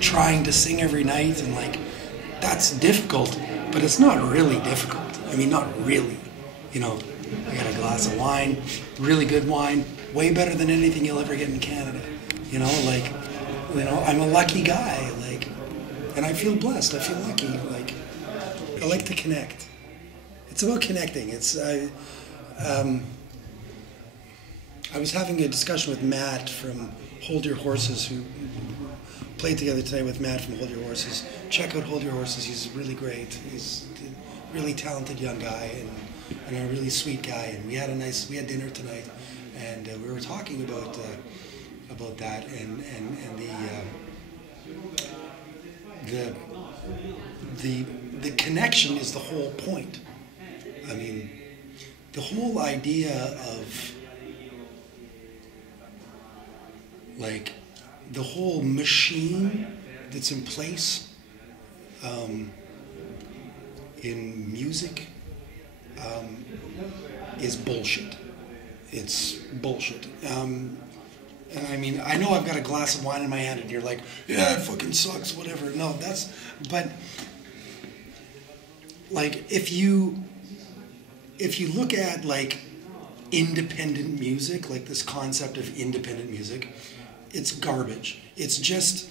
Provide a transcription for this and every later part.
trying to sing every night, and like that's difficult, but it's not really difficult. I mean, not really. You know, I got a glass of wine, really good wine, way better than anything you'll ever get in Canada. You know, like, you know, I'm a lucky guy, like, and I feel blessed. I feel lucky. Like, I like to connect. It's about connecting. I was having a discussion with Matt from Hold Your Horses, who played together tonight with Matt from Hold Your Horses. Check out Hold Your Horses. He's really great. He's a really talented young guy and a really sweet guy. And we had dinner tonight, and we were talking about that and the connection is the whole point. I mean, the whole idea of like the whole machine that's in place in music is bullshit. It's bullshit. And I mean, I know I've got a glass of wine in my hand and you're like, yeah, it fucking sucks, whatever. No, but like if you look at like independent music, like this concept of independent music, it's garbage. It's just,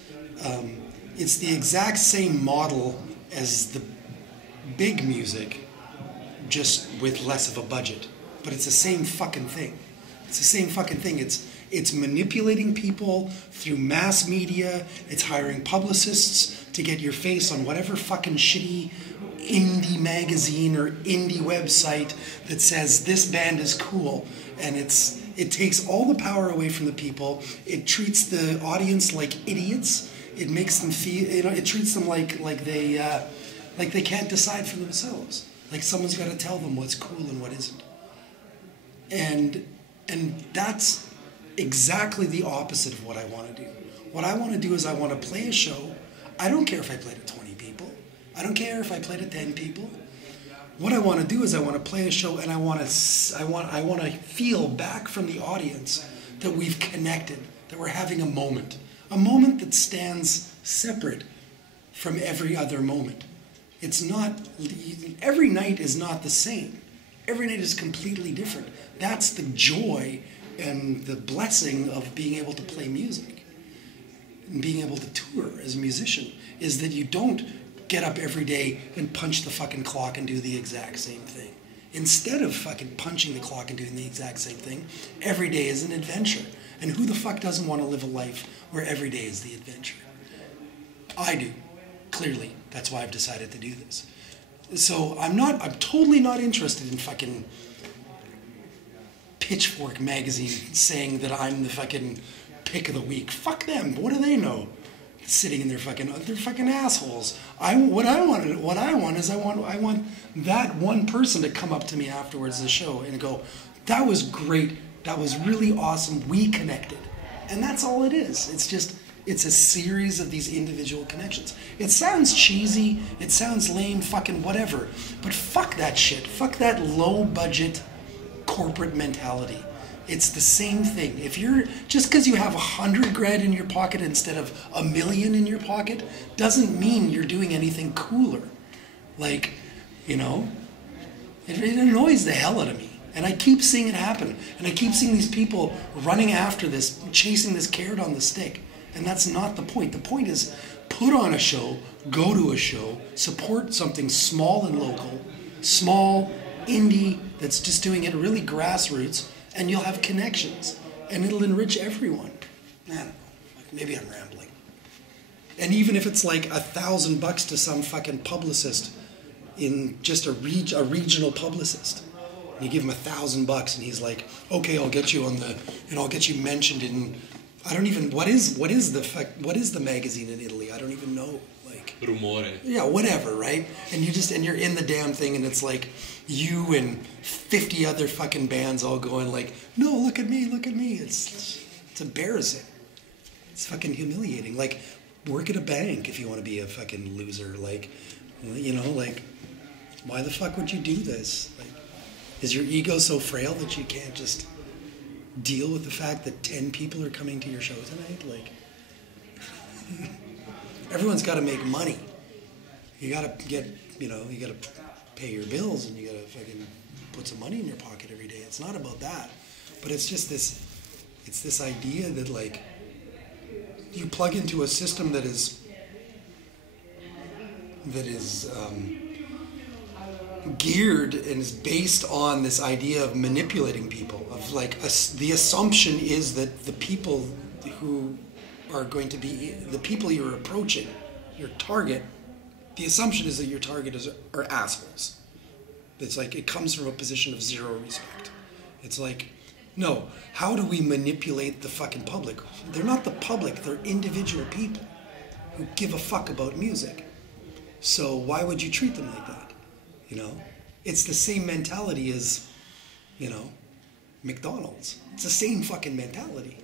it's the exact same model as the big music, just with less of a budget. But it's the same fucking thing. It's the same fucking thing. It's manipulating people through mass media. It's hiring publicists to get your face on whatever fucking shitty indie magazine or indie website that says this band is cool. And it takes all the power away from the people. It treats the audience like idiots. It makes them feel, you know, it treats them like they can't decide for themselves. Like someone's got to tell them what's cool and what isn't. And that's exactly the opposite of what I want to do. What I want to do is I want to play a show. I don't care if I played to 20 people. I don't care if I played to 10 people. What I want to do is I want to play a show, and I want to feel back from the audience that we've connected, that we're having a moment that stands separate from every other moment. It's not, every night is not the same. Every night is completely different. That's the joy and the blessing of being able to play music and being able to tour as a musician, is that you don't get up every day and punch the fucking clock and do the exact same thing. Instead of fucking punching the clock and doing the exact same thing, every day is an adventure. And who the fuck doesn't want to live a life where every day is the adventure? I do. Clearly. That's why I've decided to do this. So I'm totally not interested in fucking Pitchfork magazine saying that I'm the fucking pick of the week. Fuck them. What do they know? Sitting in they're fucking assholes. What I want is I want that one person to come up to me afterwards of the show and go, that was great, that was really awesome, we connected. And that's all it is. It's a series of these individual connections. It sounds cheesy, it sounds lame, fucking whatever, but fuck that shit. Fuck that low budget corporate mentality. It's the same thing. If you're, just because you have $100,000 in your pocket instead of $1 million in your pocket, doesn't mean you're doing anything cooler. Like, you know, it annoys the hell out of me. And I keep seeing it happen. And I keep seeing these people running after this, chasing this carrot on the stick. And that's not the point. The point is put on a show, go to a show, support something small and local, small, indie, that's just doing it really grassroots, and you'll have connections, and it'll enrich everyone. I don't know, maybe I'm rambling. And even if it's like $1,000 to some fucking publicist, in just a regional publicist, and you give him $1,000, and he's like, okay, I'll get you on the, and I'll get you mentioned in, I don't even, what is the magazine in Italy? I don't even know. Like Rumore. Yeah, whatever, right? And you're in the damn thing, and it's like you and 50 other fucking bands all going like, no, look at me. It's embarrassing. It's fucking humiliating. Like, work at a bank if you want to be a fucking loser. Like, you know, like, why the fuck would you do this? Like, is your ego so frail that you can't just deal with the fact that 10 people are coming to your show tonight? Like, everyone's got to make money. You got to get, you got to pay your bills and you got to fucking put some money in your pocket every day. It's not about that, but it's just this idea that like you plug into a system that is geared and is based on this idea of manipulating people, of like the assumption is that the people who are going to be the people you're approaching, your target, the assumption is that your target are assholes. It's like it comes from a position of zero respect. It's like, no, how do we manipulate the fucking public? They're not the public, they're individual people who give a fuck about music. So why would you treat them like that? You know? It's the same mentality as, you know, McDonald's. It's the same fucking mentality.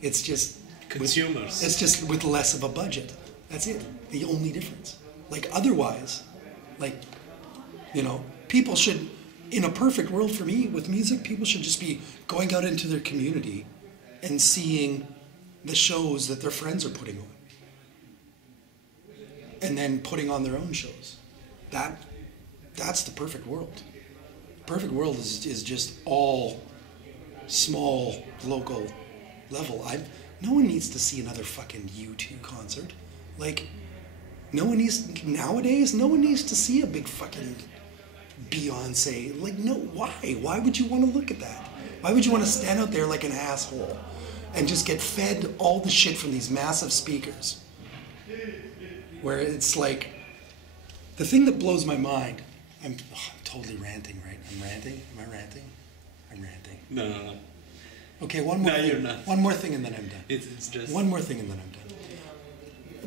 It's just consumers. It's just with less of a budget. That's it. The only difference. Like otherwise, like, you know, people should, in a perfect world for me with music, people should just be going out into their community and seeing the shows that their friends are putting on. And then putting on their own shows. That's the perfect world. The perfect world is just all small, local level. No one needs to see another fucking U2 concert. Like, nowadays, no one needs to see a big fucking Beyonce. Like, no, why? Why would you want to look at that? Why would you want to stand out there like an asshole and just get fed all the shit from these massive speakers? Where it's like, the thing that blows my mind, I'm totally ranting, right? I'm ranting? Am I ranting? I'm ranting. No. Okay, one more thing. You're not. One more thing and then I'm done. It's just... One more thing and then I'm done.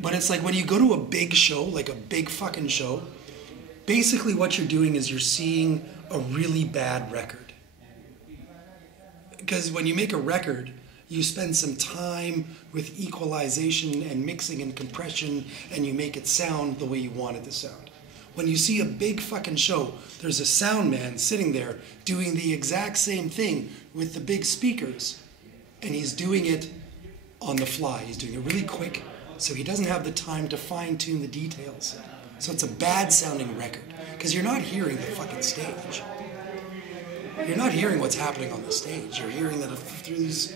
But it's like when you go to a big show, like a big fucking show, basically what you're doing is you're seeing a really bad record. Because when you make a record, you spend some time with equalization and mixing and compression, and you make it sound the way you want it to sound. When you see a big fucking show, there's a sound man sitting there doing the exact same thing with the big speakers, and he's doing it on the fly. He's doing it really quick, so he doesn't have the time to fine-tune the details. So it's a bad sounding record, because you're not hearing the fucking stage. You're not hearing what's happening on the stage. You're hearing that through these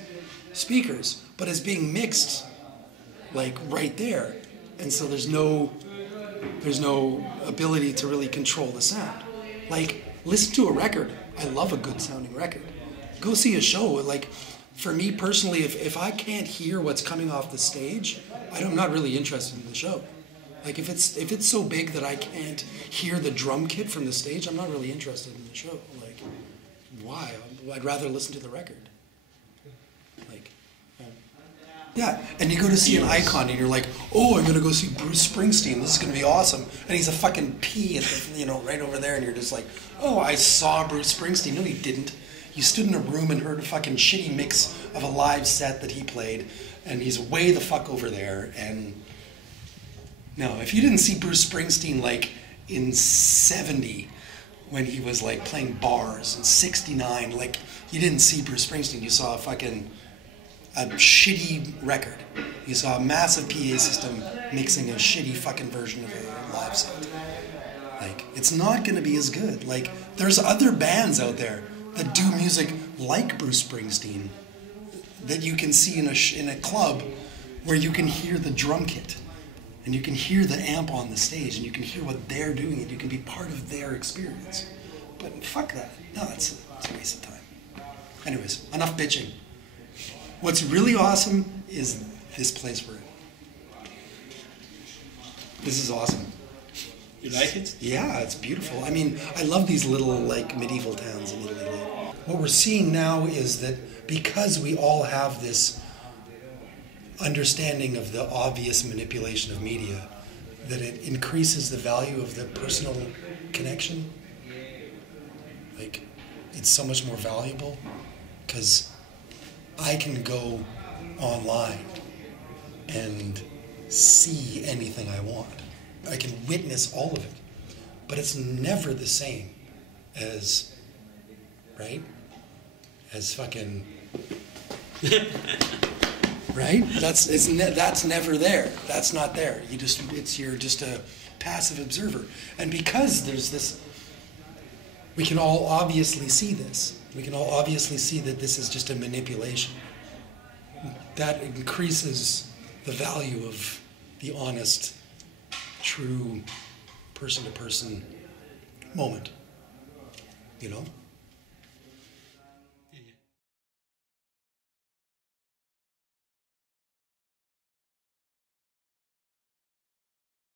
speakers, but it's being mixed like right there, and so there's no ability to really control the sound. Like, listen to a record. I love a good sounding record. Go see a show. Like, for me personally, if I can't hear what's coming off the stage, I'm not really interested in the show. Like, if it's so big that I can't hear the drum kit from the stage, I'm not really interested in the show. Like, why? I'd rather listen to the record. Yeah, and you go to see an icon and you're like, oh, I'm going to go see Bruce Springsteen. This is going to be awesome. And he's a fucking pea at the, right over there, and you're just like, oh, I saw Bruce Springsteen. No, he didn't. You stood in a room and heard a fucking shitty mix of a live set that he played, and he's way the fuck over there. And no, if you didn't see Bruce Springsteen like in 70 when he was like playing bars, in 69, like you didn't see Bruce Springsteen. You saw a shitty record. You saw a massive PA system mixing a shitty fucking version of a live set. Like, it's not going to be as good. Like, there's other bands out there that do music like Bruce Springsteen that you can see in a club where you can hear the drum kit and you can hear the amp on the stage and you can hear what they're doing and you can be part of their experience. But fuck that. No, it's a waste of time. Anyways, enough bitching. What's really awesome is this place we're in. This is awesome. You like it? Yeah, it's beautiful. I mean, I love these little, like, medieval towns in Italy. What we're seeing now is that because we all have this understanding of the obvious manipulation of media, that it increases the value of the personal connection. Like, it's so much more valuable because I can go online and see anything I want. I can witness all of it. But it's never the same as, right? As fucking, right? That's never there. That's not there. You're just a passive observer. And because there's this, we can all obviously see this. We can all obviously see that this is just a manipulation. That increases the value of the honest, true, person-to-person moment. You know?